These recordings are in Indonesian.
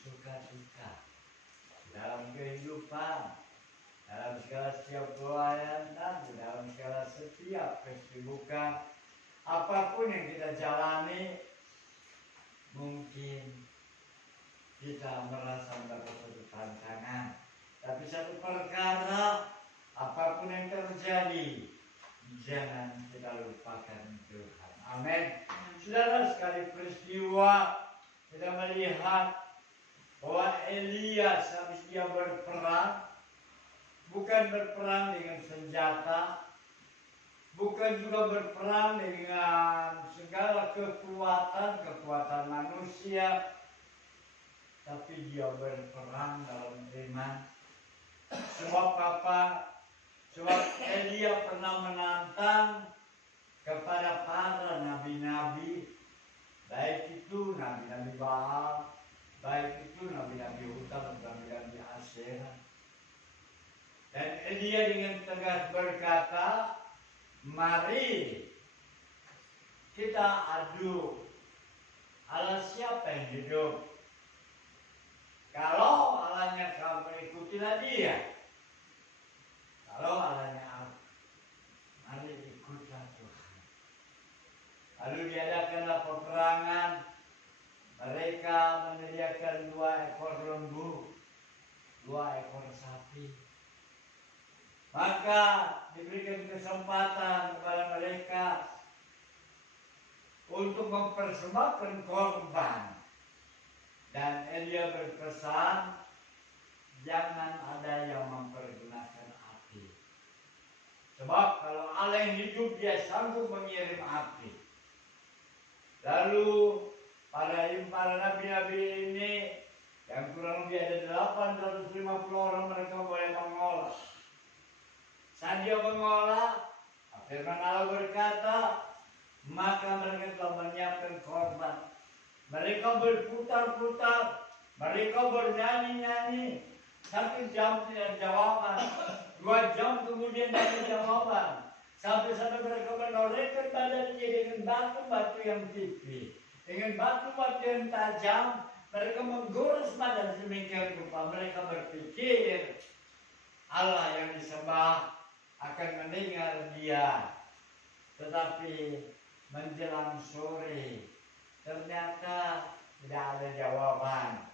suka duka, dalam kehidupan, dalam segala setiap pelayanan, dalam segala setiap kesibukan, apapun yang kita jalani, mungkin kita merasa mendapat satu tantangan. Tapi satu perkara, apapun yang terjadi, jangan kita lupakan Tuhan. Amin. Saudara, sekali peristiwa kita melihat bahwa Elia habis dia berperang, bukan berperang dengan senjata, bukan juga berperang dengan segala kekuatan manusia, tapi dia berperang dalam iman. Sebab apa? Sebab Elia pernah menantang kepada para nabi-nabi, baik itu nabi-nabi Baal, baik itu nabi-nabi Hutam, nabi-nabi Asyera. Dan Elia dengan tegas berkata, mari kita adu Allah siapa yang hidup. Kalau Allahnya kamu ikutilah dia. Kalau Allahnya aku, mari ikutlah Tuhan. Lalu diadakanlah peperangan. Mereka menyediakan 2 ekor lembu, 2 ekor sapi. Maka diberikan kesempatan kepada mereka untuk mempersembahkan korban. Dan Elia berpesan, jangan ada yang mempergunakan api. Sebab kalau Allah yang hidup, dia sanggup mengirim api. Lalu para nabi-nabi ini, yang kurang lebih ada 850 orang, mereka boleh mengolah. Saat dia mengolah, firman Allah berkata, maka mereka telah menyiapkan korban. Mereka berputar-putar, mereka bernyanyi-nyanyi. 1 jam tidak jawaban, 2 jam kemudian tidak jawaban. Sampai-sampai mereka menorehkan badannya dengan batu-batu yang tipis, dengan batu-batu yang tajam. Mereka menggores badan sedemikian rupa. Mereka berpikir Allah yang disembah akan mendengar dia. Tetapi menjelang sore, ternyata tidak ada jawaban.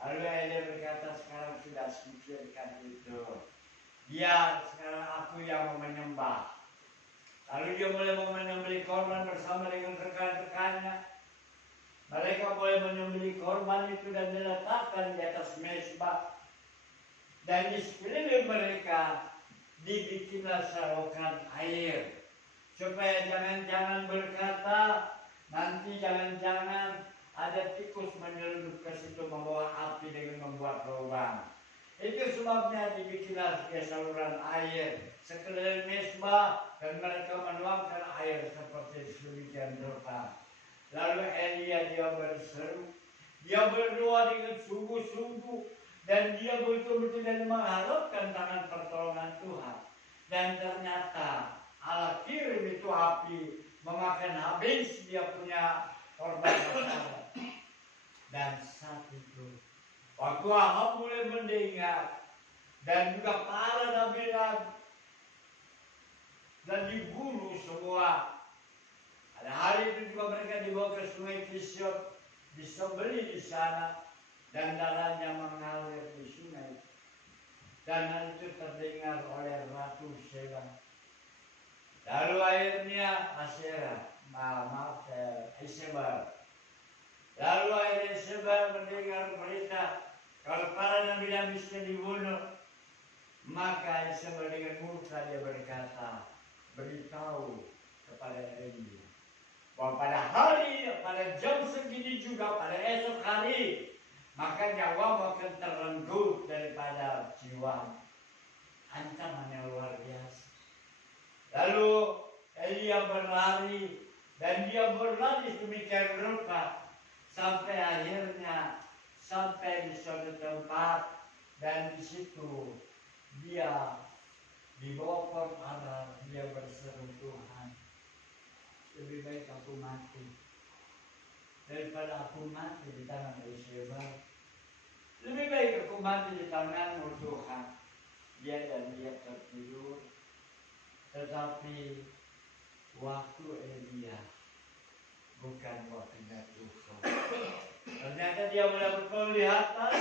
Lalu Elia berkata, sekarang sudah singkirkan itu. Biar sekarang aku yang mau menyembah. Lalu dia mulai menyembelih korban bersama dengan rekan-rekannya. Mereka boleh menyembelih korban itu dan diletakkan di atas mezbah. Dan di sekeliling mereka dibikinlah selokan air. Supaya jangan-jangan berkata, nanti jangan-jangan ada tikus menyelundup ke situ membawa api dengan membuat lubang. Itu sebabnya dibikinlah saluran air sekeliling mezbah dan mereka menuangkan air seperti sedemikian rupa. Lalu Elia dia berseru, dia berdoa dengan sungguh-sungguh dan dia betul-betul mengharapkan tangan pertolongan Tuhan. Dan ternyata Allah kirim itu api memakan habis dia punya korban bersama. Dan saat itu waktu Ahab mulai mendengar dan juga para nabi-nabi dan dibunuh semua. Pada hari itu juga mereka dibawa ke sungai Kishon, disembelih di sana dan darahnya mengalir di sungai. Dan hal itu terdengar oleh Ratu Sheba. Lalu akhirnya Isebel. Lalu akhirnya Isebel mendengar berita kalau para nabi-nabi sudah dibunuh. Maka Isebel dengan murka dia berkata, beritahu kepada Elia bahwa pada hari, pada jam segini juga, pada esok hari, maka nyawamu akan terenggut daripada jiwa. Ancaman yang luar biasa. Lalu Elia berlari dan dia berlari demikian rupa sampai akhirnya sampai di suatu tempat dan di situ dia di bawah pohon ara dia berseru, Tuhan, lebih baik aku mati daripada aku mati di tangan Isebel. hidupku mati di tangan-Mu Tuhan. Dia dan dia tertidur. Tetapi waktu Elia bukan waktunya Tuhan. Ternyata dia mendapat penglihatan,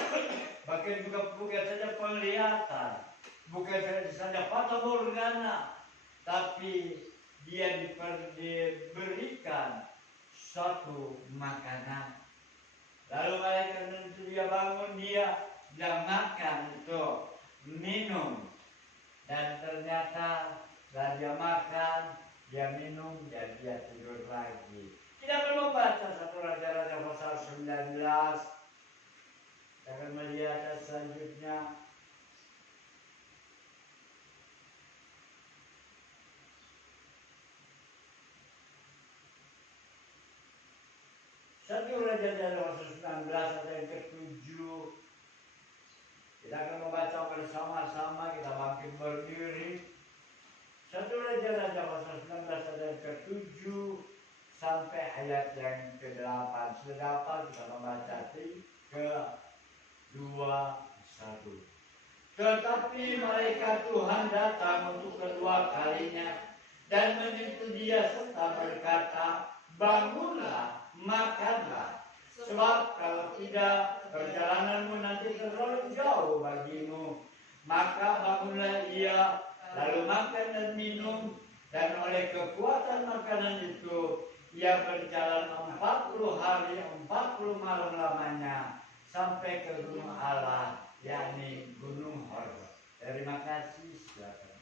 bahkan juga bukan saja penglihatan, bukan saja fata morgana, tapi dia diberikan suatu makanan. Lalu malaikat itu dia bangun, dia makan itu, minum, dan ternyata setelah dia makan, dia minum, dan dia tidur lagi. Kita akan membaca 1 Raja-Raja pasal 19. Kita akan melihat selanjutnya. Satu Raja-Raja pasal 19 ayat yang ke-7. Kita akan membaca bersama-sama, kita bangkit berdiri. 1 Raja-Raja pasal 19 ayat yang ke-7 sampai ayat yang ke-8. Sudah dapat kita membaca 3, 2, 1. Tetapi malaikat Tuhan datang untuk kedua kalinya dan menyentuh dia serta berkata, bangunlah, makanlah, sebab kalau tidak perjalananmu nanti terlalu jauh bagimu. Maka bangunlah ia, lalu makan dan minum, dan oleh kekuatan makanan itu ia berjalan 40 hari 40 malam lamanya sampai ke gunung Allah, yakni Gunung Hor. Terima kasih, silakan.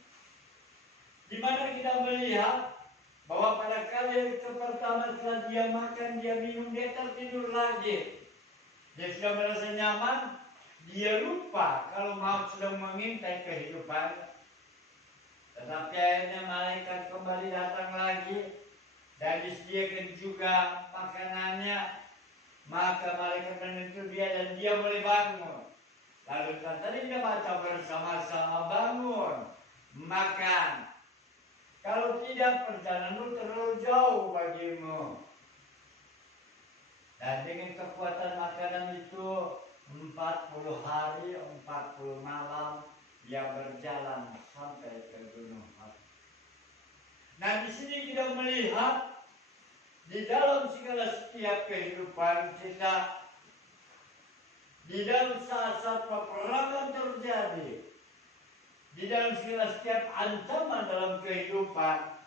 Di mana kita melihat bahwa pada kali pertama setelah dia makan, dia minum, dia tertidur lagi. Dia sudah merasa nyaman, dia lupa kalau maut sedang mengintai kehidupan. Tetapi akhirnya malaikat kembali datang lagi dan disediakan juga makanannya. Maka malaikat menyentuh dia dan dia boleh bangun. Lalu tadi kita baca bersama-sama, bangun, makan. Kalau tidak, perjalananmu terlalu jauh bagimu. Dan dengan kekuatan makanan itu 40 hari 40 malam dia berjalan sampai ke Gunung Hor. Nah, di sini kita melihat di dalam segala setiap kehidupan kita, di dalam saat-saat peperangan terjadi, di dalam segala setiap ancaman dalam kehidupan,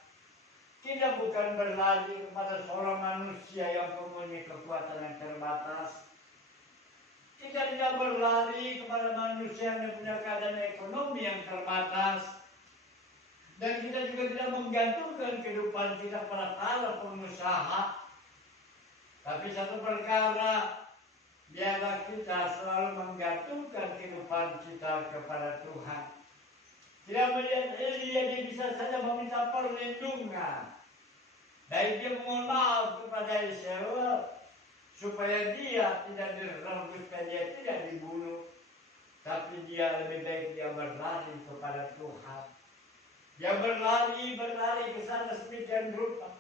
kita bukan berlari kepada seorang manusia yang mempunyai kekuatan yang terbatas. Kita tidak berlari kepada manusia yang punya keadaan ekonomi yang terbatas. Dan kita juga tidak menggantungkan kehidupan kita pada para pengusaha. Tapi satu perkara, biarlah kita selalu menggantungkan kehidupan kita kepada Tuhan. Tidak melihat Elia, dia bisa saja meminta perlindungan. Baik dia mohon maaf kepada Israel supaya dia tidak direbut, supaya dia tidak dibunuh. Tapi dia lebih baik dia berlari kepada Tuhan. Dia berlari ke sana sedemikian rupa.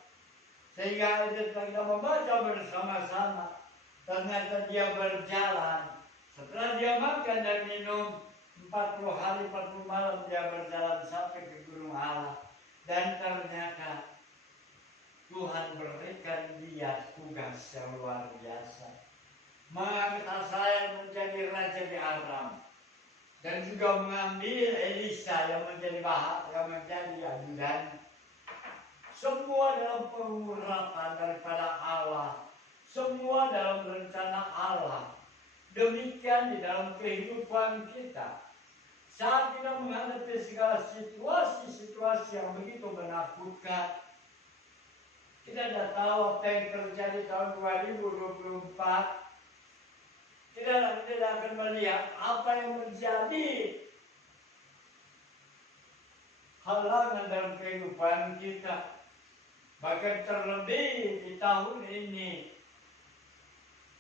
Sehingga kita membaca bersama-sama. Ternyata dia berjalan. Setelah dia makan dan minum, 40 hari 40 malam dia berjalan sampai ke Gunung Allah. Dan ternyata Tuhan berikan dia tugas yang luar biasa. Mengangkat Hazael menjadi raja di Aram. Dan juga mengambil Elisa yang menjadi ajudan. Semua dalam pengurapan daripada Allah. Semua dalam rencana Allah. Demikian di dalam kehidupan kita. Saat kita menghadapi segala situasi-situasi yang begitu menakutkan, kita tidak tahu apa yang terjadi tahun 2024. Kita tidak akan melihat apa yang menjadi halangan dalam kehidupan kita. Bahkan terlebih di tahun ini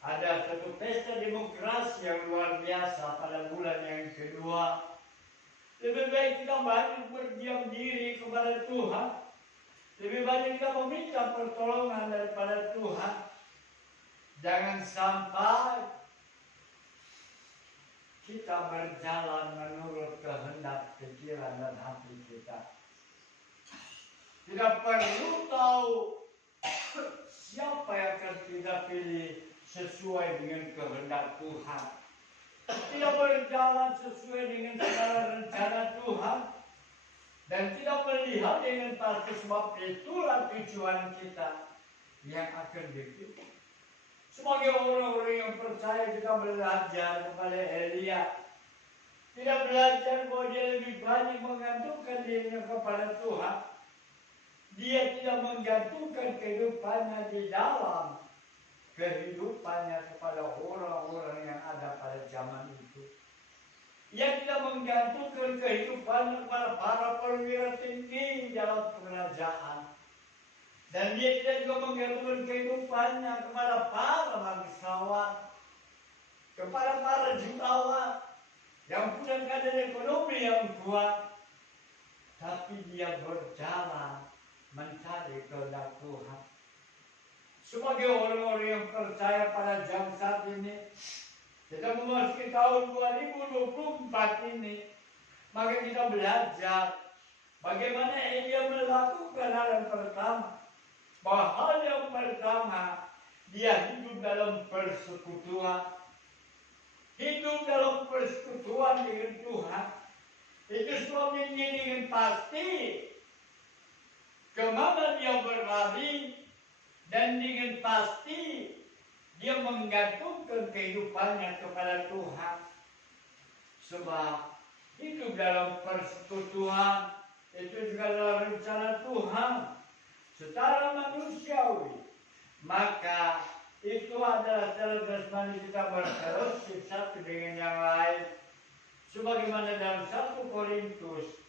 ada satu pesta demokrasi yang luar biasa pada bulan yang kedua. Lebih baik kita banyak berdiam diri kepada Tuhan. Lebih banyak kita meminta pertolongan daripada Tuhan. Jangan sampai kita kita berjalan menurut kehendak pikiran dan hati kita. Tidak perlu tahu siapa yang akan kita pilih sesuai dengan kehendak Tuhan. Tidak berjalan sesuai dengan segala rencana Tuhan. Dan tidak melihat dengan pasti sebab itulah tujuan kita yang akan dipilih. Sebagai orang-orang yang percaya kita belajar kepada Elia. Tidak belajar bahwa dia lebih banyak menggantungkan dirinya kepada Tuhan. Dia tidak menggantungkan kehidupannya di dalam kehidupannya kepada orang-orang yang ada pada zaman itu. Ia tidak menggantungkan kehidupannya kepada para perwira tinggi dalam kerajaan. Dan dia tidak juga menggantungkan kehidupannya kepada para bangsawan, kepada para jutawan yang punya keadaan ekonomi yang kuat. Tapi dia berjalan mencari kehendak Tuhan. Sebagai orang-orang yang percaya pada jam saat ini, kita memasuki tahun 2024 ini, maka kita belajar bagaimana Elia melakukan hal yang pertama. Bahwa hal yang pertama, dia hidup dalam persekutuan. Hidup dalam persekutuan dengan Tuhan. Itu sebabnya dia dengan pasti kemana dia berlari, dan dengan pasti dia menggantungkan kehidupannya kepada Tuhan. Sebab hidup dalam persekutuan itu juga adalah rencana Tuhan secara manusiawi. Maka itu adalah cara jasmani kita berfellowship satu dengan yang lain. Sebagaimana dalam 1 Korintus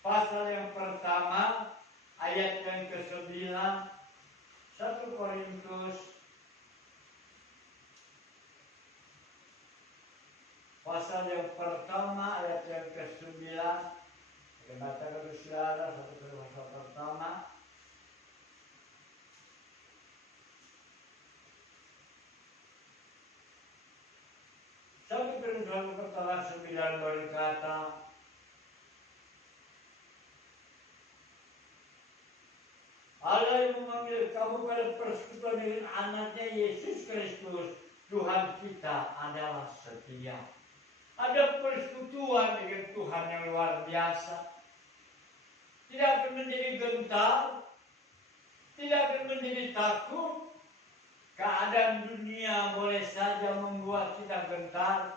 pasal yang pertama ayat yang ke-9. 1 Korintus pasal yang pertama ayat yang ke-9. Kita baca dulu saudara 1 Korintus pasal pertama. Satu Korintus pertama 9 berkata, Allah yang memanggil kamu pada persekutuan dengan anaknya Yesus Kristus, Tuhan kita adalah setia. Ada persekutuan dengan Tuhan yang luar biasa. Tidak akan menjadi gentar, tidak akan menjadi takut. Keadaan dunia boleh saja membuat kita gentar.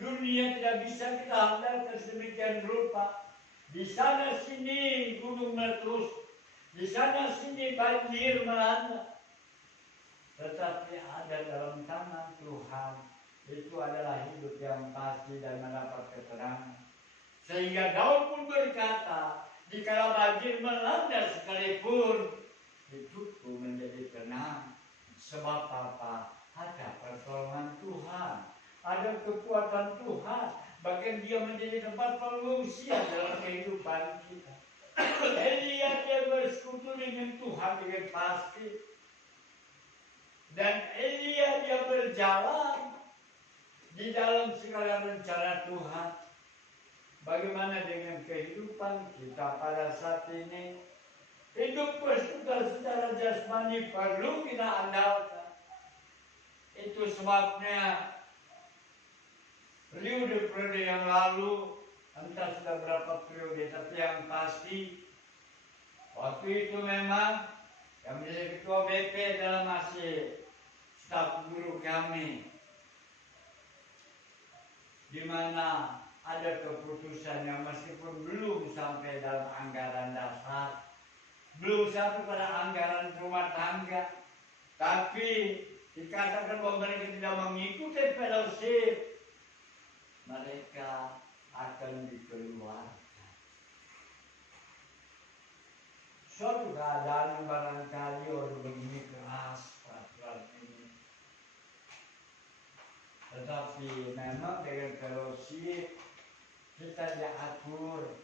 Dunia tidak bisa kita andalkan sedemikian rupa. Di sana sini gunung meletus, di sana sini banjir melanda. Tetapi ada dalam tangan Tuhan, itu adalah hidup yang pasti dan mendapat ketenangan. Sehingga Daud pun berkata, dikala banjir melanda sekalipun, hidupku menjadi tenang. Sebab apa? Ada pertolongan Tuhan, ada kekuatan Tuhan. Bahkan dia menjadi tempat pengungsian dalam kehidupan kita. Elia dia bersekutu dengan Tuhan dengan pasti. Dan Elia dia berjalan di dalam segala rencana Tuhan. Bagaimana dengan kehidupan kita pada saat ini? Hidup persekutuan secara jasmani perlu kita andalkan. Itu sebabnya periode-periode yang lalu, entah sudah berapa periode, tapi yang pasti waktu itu memang yang menjadi ketua BP adalah masih staf guru kami, di mana ada keputusan yang meskipun belum sampai dalam anggaran dasar, belum sampai pada anggaran rumah tangga, tapi dikatakan bahwa mereka tidak mengikuti fellowship, mereka akan dikeluarkan. Suatu keadaan yang barangkali orang begini keras peraturan ini, tetapi memang dengan fellowship kita diatur.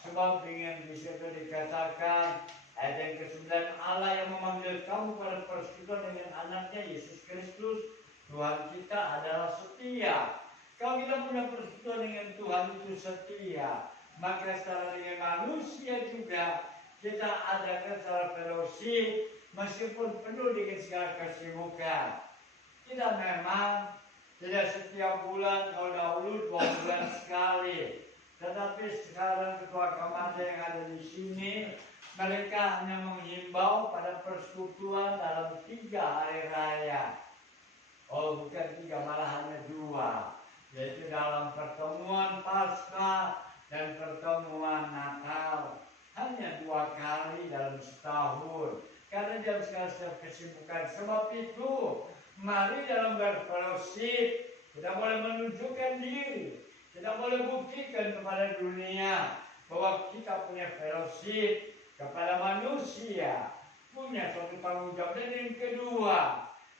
Sebab dengan disitu dikatakan ayat yang ke-9, Allah yang memanggil kamu pada persekutuan dengan anaknya Yesus Kristus, Tuhan kita adalah setia. Kalau kita punya persekutuan dengan Tuhan itu setia, maka secara dengan manusia juga kita adakan secara fellowship meskipun penuh dengan segala kesibukan. Kita memang tidak setiap bulan, kalau dahulu 2 bulan sekali. Tetapi sekarang ketua Kamada yang ada di sini, mereka hanya menghimbau pada persekutuan dalam 3 hari raya. Oh, bukan 3, malah hanya 2. Yaitu dalam pertemuan Paskah dan pertemuan Natal. Hanya 2 kali dalam setahun. Karena dalam segala kesibukan. Sebab itu, mari dalam berfellowship, kita boleh menunjukkan diri. Kita boleh buktikan kepada dunia bahwa kita punya fellowship kepada manusia. Punya suatu tanggung jawab. Dan yang kedua,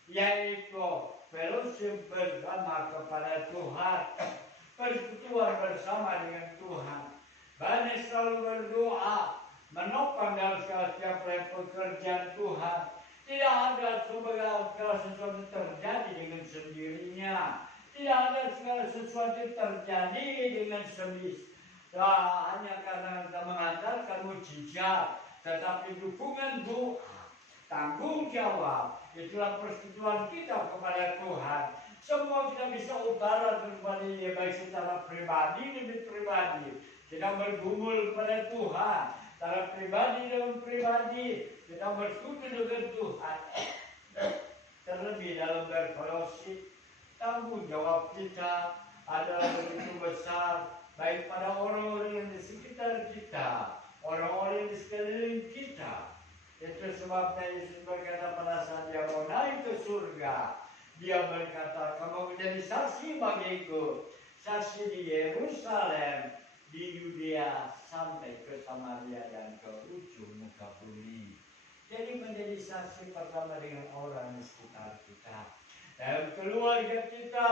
yaitu fellowship bersama kepada Tuhan, persekutuan bersama dengan Tuhan. Banyak selalu berdoa, menopang dalam setiap pekerjaan Tuhan. Tidak ada segala sesuatu terjadi dengan sendirinya. Tidak ada segala sesuatu terjadi dengan hanya karena kita mengandalkan mujizat, tetapi dukungan doa, tanggung jawab, itulah persekutuan kita kepada Tuhan. Semua kita bisa utara kepada Dia, baik secara pribadi demi pribadi. Kita bergumul kepada Tuhan, secara pribadi demi pribadi. Kita bersekutu dengan Tuhan. Terlebih dalam berfellowship, tanggung jawab kita adalah begitu besar, baik pada orang-orang yang di sekitar kita, orang-orang yang di sekeliling kita. Itu sebabnya Yesus berkata pada saat Dia mau naik ke surga, Dia berkata, kamu menjadi saksi bagiku, saksi di Yerusalem, di Yudea, sampai ke Samaria dan ke ujung muka bumi. Jadi menjadi saksi pertama dengan orang di sekitar kita, dalam keluarga kita,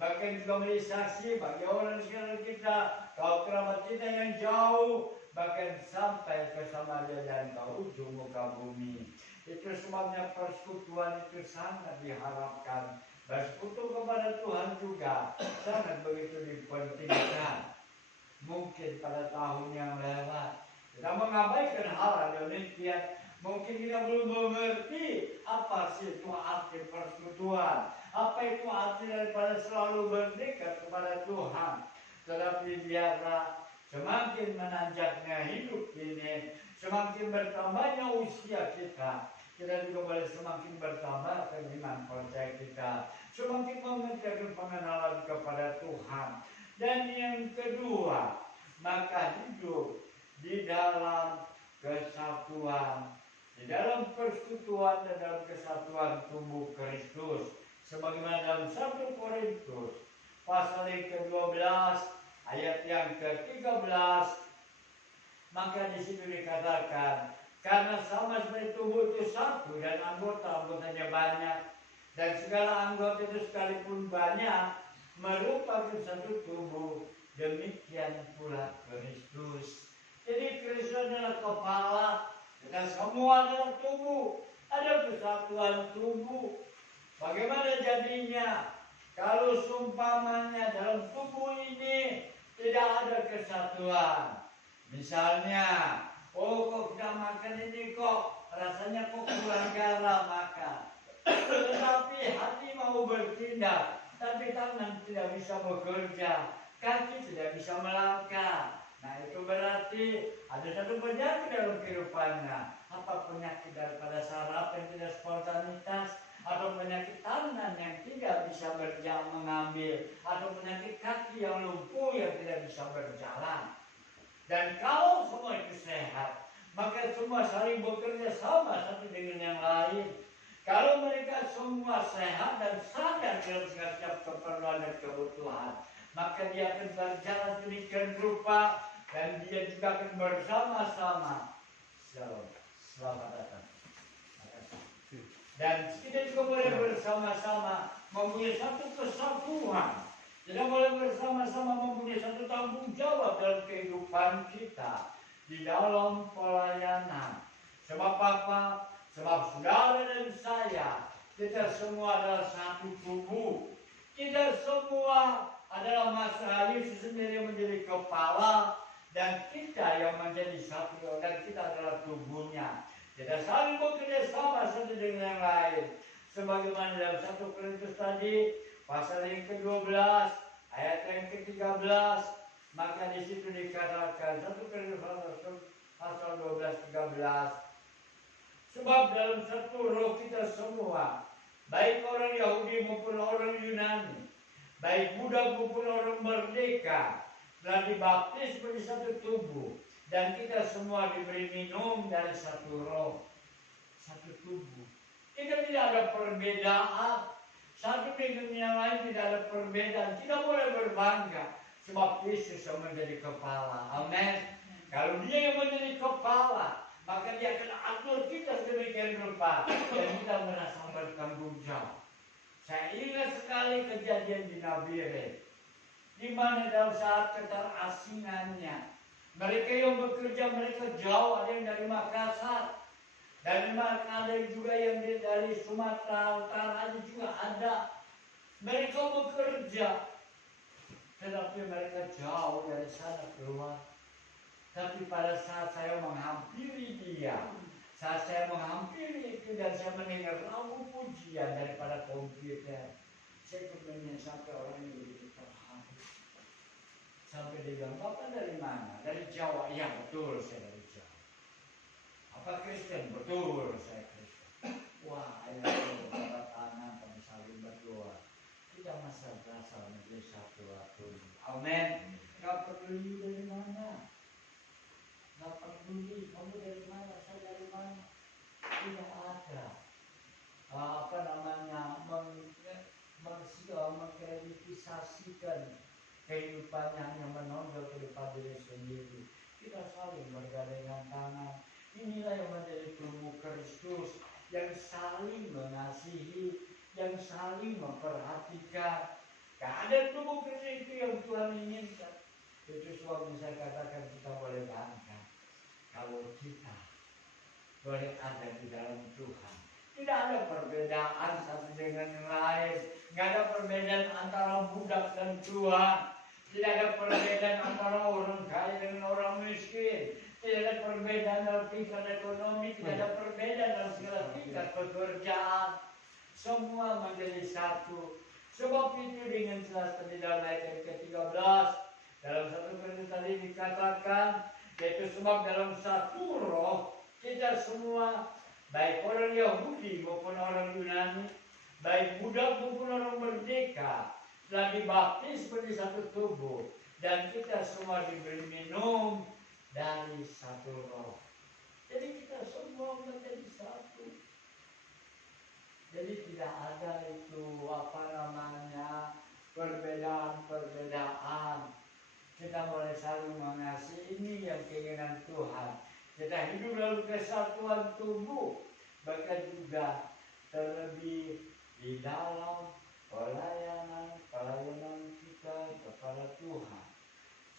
bahkan juga menjadi saksi bagi orang di sekitar kita, kalau kerabat kita yang jauh, bahkan sampai ke Samaria dan ke ujung muka bumi. Itu sebabnya persekutuan itu sangat diharapkan. Bersekutu kepada Tuhan juga sangat begitu dipentingkan. Mungkin pada tahun yang lewat kita mengabaikan hal demikian. Mungkin kita belum mengerti apa sih itu arti persekutuan, apa itu arti daripada selalu berdekat kepada Tuhan. Tetapi biarlah semakin menanjaknya hidup ini, semakin bertambahnya usia kita, kita juga boleh semakin bertambah iman percaya kita, semakin mengerjakan pengenalan kepada Tuhan. Dan yang kedua, maka hidup di dalam kesatuan, di dalam persekutuan dan dalam kesatuan tubuh Kristus. Sebagaimana dalam 1 Korintus pasal yang ke-12 ayat yang ke-13, maka di situ dikatakan, karena sama seperti tubuh itu satu dan anggota-anggotanya banyak, dan segala anggota itu sekalipun banyak merupakan satu tubuh, demikian pula Kristus. Jadi Kristus adalah kepala, kita semua adalah tubuh, ada kesatuan tubuh. Bagaimana jadinya kalau seumpamanya dalam tubuh ini tidak ada kesatuan? Misalnya, oh kok kita makan ini kok rasanya kok kurang garam makan, tetapi hati mau bertindak, tapi tangan tidak bisa bekerja, kaki tidak bisa melangkah. Nah itu berarti ada satu penyakit dalam kehidupannya. Apa penyakit daripada saraf yang tidak spontanitas, atau penyakit tangan yang tidak bisa berjalan mengambil, atau penyakit kaki yang lumpuh yang tidak bisa berjalan. Dan kalau semua itu sehat, maka semua saling bekerja sama satu dengan yang lain. Kalau mereka semua sehat dan sadar dalam setiap keperluan dan kebutuhan, maka dia akan berjalan sedemikian rupa dan dia juga akan bersama-sama. Selamat datang. Dan kita juga boleh bersama-sama mempunyai satu kesatuan. Kita boleh bersama-sama mempunyai satu tanggung jawab dalam kehidupan kita di dalam pelayanan. Sebab apa? Sebab saudara dan saya, kita semua adalah satu tubuh. Kita semua ada masalah Yesus sendiri menjadi kepala dan kita yang menjadi satu, dan kita adalah tubuhnya. Kita saling bekerja sama satu dengan yang lain. Sebagaimana dalam 1 Korintus tadi, pasal yang ke-12, ayat yang ke-13, maka di situ dikatakan 1 Korintus pasal 12-13. Sebab dalam satu roh kita semua, baik orang Yahudi maupun orang Yunani, baik budak maupun orang merdeka, telah dibaptis menjadi satu tubuh, dan kita semua diberi minum dari satu roh, satu tubuh. Kita tidak ada perbedaan, satu dengan yang lain tidak ada perbedaan. Kita boleh berbangga, sebab Yesus yang menjadi kepala. Amin. Kalau dia yang menjadi kepala, maka dia akan atur kita sedemikian rupa, dan kita merasa bertanggung jawab. Saya ingat sekali kejadian di Nabire, di mana dalam saat keterasingannya, mereka yang bekerja, mereka jauh, ada yang dari Makassar, dari mana ada juga yang dari Sumatera Utara, ada juga ada. Mereka bekerja, tetapi mereka jauh dari sana keluar. Tapi pada saat saya menghampiri dia, saat saya menghampiri itu dan saya mendengar lagu pujian daripada komputer, saya kemudian sampai orang ini begitu terharu. Sampai dia bilang, "Bapak dari mana?" "Dari Jawa." "Ya betul, saya dari Jawa." "Apa Kristen?" "Betul, saya Kristen." Wah, ayo tanda tangan, kami saling berdoa. Kita masa berasal menjadi satu waktu. Amin. Gak peduli dari mana. Gak peduli kamu dari mana, saya dari mana. Tidak ada mengkreditisasikan kehidupannya yang menonjol kehidupan diri sendiri. Kita saling bergandengan tangan. Inilah yang menjadi tubuh Kristus, yang saling mengasihi, yang saling memperhatikan. Keadaan tubuh Kristus itu yang Tuhan inginkan. Itu sebabnya saya katakan kita boleh bangga kalau kita boleh ada di dalam Tuhan. Tidak ada perbedaan satu dengan yang lain. Tidak ada perbedaan antara budak dan tuan. Tidak ada perbedaan antara orang kaya dengan orang miskin. Tidak ada perbedaan dalam tingkat ekonomi. Tidak ada perbedaan dalam segala tingkat pekerjaan. Semua menjadi satu. Sebab itu dengan jelas di dalam ayat ke-13 dalam 1 Korintus tadi dikatakan, yaitu sebab dalam satu roh kita semua, baik orang Yahudi maupun orang Yunani, baik budak maupun orang merdeka, telah dibaptis menjadi satu tubuh, dan kita semua diberi minum dari satu roh. Jadi kita semua menjadi satu. Jadi tidak ada itu perbedaan. Kita boleh saling mengasihi, ini yang keinginan Tuhan. Kita hidup dalam kesatuan tubuh, bahkan juga terlebih di dalam pelayanan kita kepada Tuhan.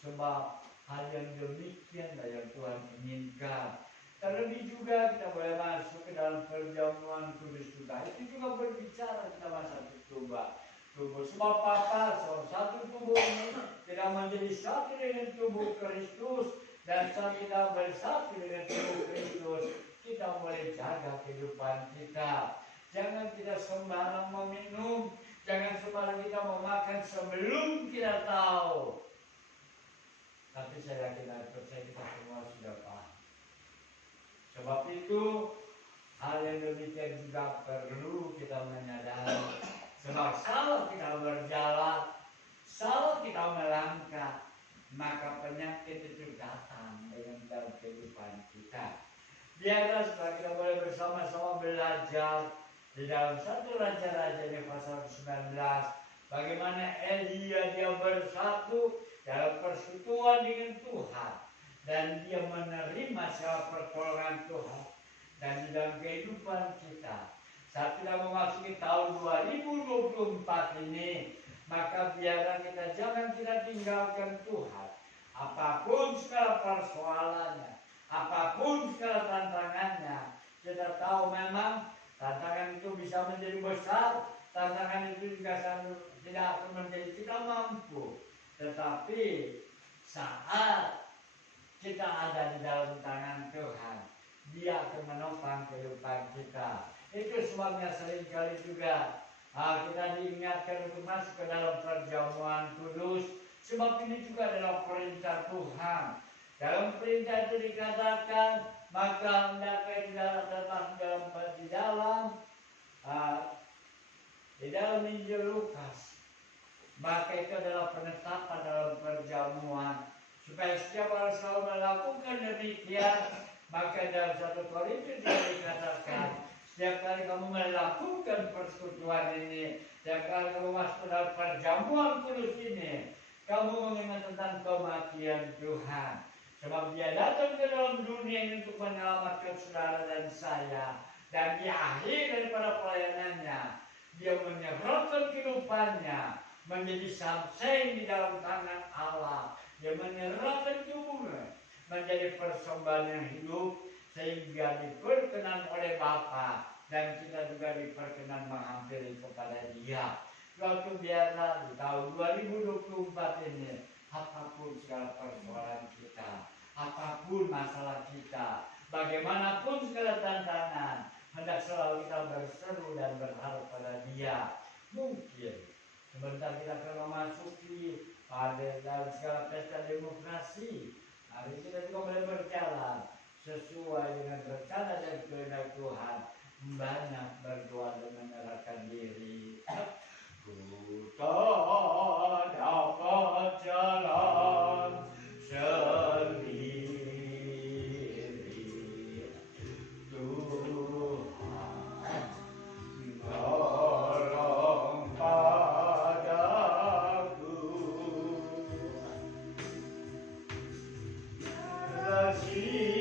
Sebab hal yang demikianlah yang Tuhan inginkan. Terlebih juga kita boleh masuk ke dalam perjamuan kudus juga. Itu juga berbicara tentang satu tubuh. Sebab apa? Satu tubuh ini tidak menjadi satu dengan tubuh Kristus, dan saat kita bersatu dengan tubuh Kristus, kita boleh jaga kehidupan kita. Jangan kita sembarang meminum, jangan sembarang kita memakan sebelum kita tahu. Tapi saya yakin dan percaya kita semua sudah paham. Sebab itu hal yang demikian juga perlu kita menyadari. Sebab salah kita berjalan, salah kita melangkah, maka penyakit itu datang dalam kehidupan kita. Biarlah supaya kita boleh bersama-sama belajar di dalam 1 Raja-Raja pasal 19, bagaimana Elia dia bersatu dalam persekutuan dengan Tuhan, dan dia menerima segala pertolongan Tuhan. Dan di dalam kehidupan kita, saat kita memasuki tahun 2024 ini, maka biarlah kita tinggalkan Tuhan. Apapun segala persoalannya, apapun segala tantangannya, kita tahu memang tantangan itu bisa menjadi besar, tantangan itu juga tidak akan menjadi kita mampu. Tetapi saat kita ada di dalam tangan Tuhan, Dia akan menopang kehidupan kita. Itu sebabnya seringkali juga kita diingatkan untuk masuk ke dalam perjamuan kudus. Sebab ini juga adalah perintah Tuhan. Dalam perintah itu dikatakan, maka hendaklah di dalam Injil Lukas, maka itu adalah penetapan dalam perjamuan, supaya setiap orang selalu melakukan demikian. Maka dalam 1 Korintus juga dikatakan, setiap kali kamu melakukan persekutuan ini, setiap kali kamu masuk dalam perjamuan kudus ini, kamu mengingat tentang kematian Tuhan. Sebab Dia datang ke dalam dunia ini untuk menyelamatkan saudara dan saya. Dan di akhir daripada pelayanannya, Dia menyerahkan kehidupannya menjadi samseng di dalam tangan Allah. Dia menyerahkan tubuhnya menjadi persembahan yang hidup, sehingga diperkenan oleh Bapa, dan kita juga diperkenan menghampiri kepada Dia. Suatu biarlah di tahun 2024 ini, apapun segala persoalan kita, apapun masalah kita, bagaimanapun segala tantangan, hendak selalu kita berseru dan berharap pada Dia. Mungkin sebentar kita akan memasuki pada dalam segala pesta demokrasi. Hari kita juga boleh berjalan sesuai dengan rencana dan kehendak Tuhan. Banyak berdoa dan menyerahkan diri. Ku tak dapat jalan sendiri, Tuhan tolong padaku. Kasih